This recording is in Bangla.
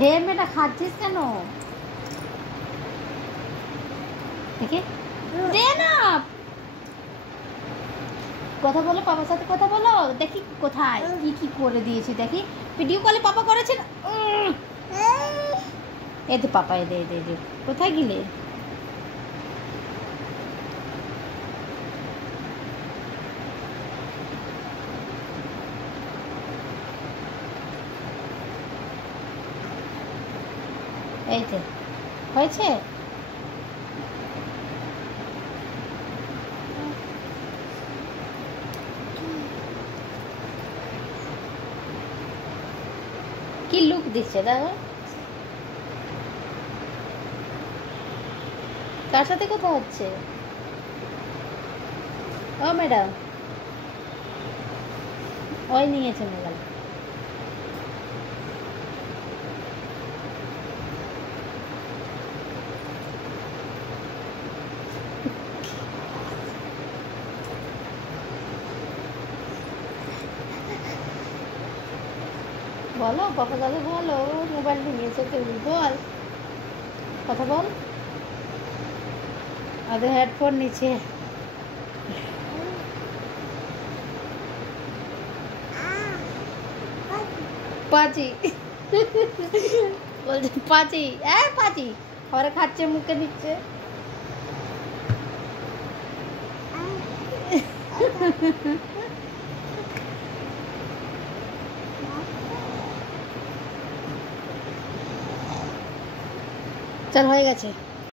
হে মেয়েটা খাচ্ছিস কেন? দেখি দে না, কথা বলো, পাপার সাথে কথা বলো। দেখি কোথায় কি কি করে দিয়েছি, দেখি ভিডিও কলে পাপা করেছে না। এই তো পাপা, এদে এদে এদে, কোথায় গেলে? এই যে হয়েছে। কি লুক দিচ্ছে দেখো। কার সাথে কথা হচ্ছে? ও ম্যাডাম, ওই নিয়েছে মোবাইল। বলো পাপা দাদা, বলো মোবাইল নিয়েছে তুমি, বল, কথা বল। আদে হেডফোন নিচে। পাচি বলছে পাচি, পাচি ঘরে খাচ্ছে, মুখে নিচ্ছে। চল হয়ে গেছে।